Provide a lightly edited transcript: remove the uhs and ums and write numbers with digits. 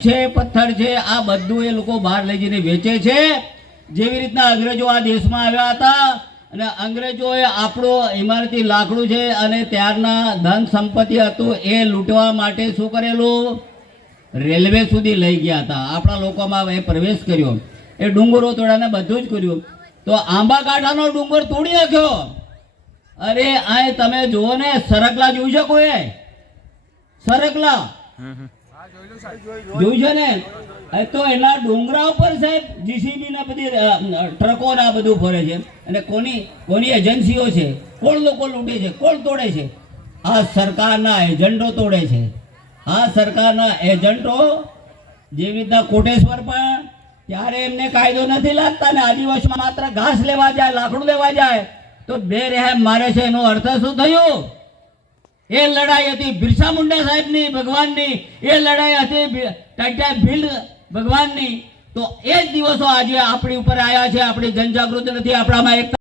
છે પથ્થર છે આ બધું એ લોકો બહાર લઈ જઈને વેચે છે। જેવી રીતના અંગ્રેજો આ દેશમાં આવ્યા હતા અને અંગ્રેજોએ આપણો ઇમારતી લાકડું છે અને ત્યારના ધન સંપત્તિ હતું એ લૂંટવા માટે શું કરેલું, રેલવે સુધી લઈ ગયા હતા। આપણા લોકોમાં એ પ્રવેશ કર્યો, એ ડુંગરો તોડાને બધું જ કર્યું। તો આંબા કાંઠાનો ડુંગર તોડી નાખ્યો। અરે આ તમે જુઓ ને, સરકલા જોઈ શકો? એ સરકલા જોયું છે ને? તો એના ડુંગરા ઉપર સાહેબ જીસીબી ના બધી ટ્રકો ના બધું ફરે છે અને કોની એજન્સીઓ છે, કોણ લોકો લૂંટે છે, કોણ તોડે છે? આ સરકારના એજન્ટો તોડે છે। આ સરકારના એજન્ટો જેવી રીતના કોટેશ્વર પણ ત્યારે એમને કાયદો નથી લાગતા ને આદિવાસીમાં માત્ર ઘાસ લેવા જાય, લાકડું લેવા જાય તો બે રહેમ મારે છે। એનો અર્થ શું થયો? એ લડાઈ હતી બિરસા મુંડા સાહેબની, ભગવાનની। એ લડાઈ હતી ટાટા ભીલ ભગવાનની। તો એ જ દિવસો આજે આપણી ઉપર આવ્યા છે। આપણી જનજાગૃતિ નથી, આપણામાં એક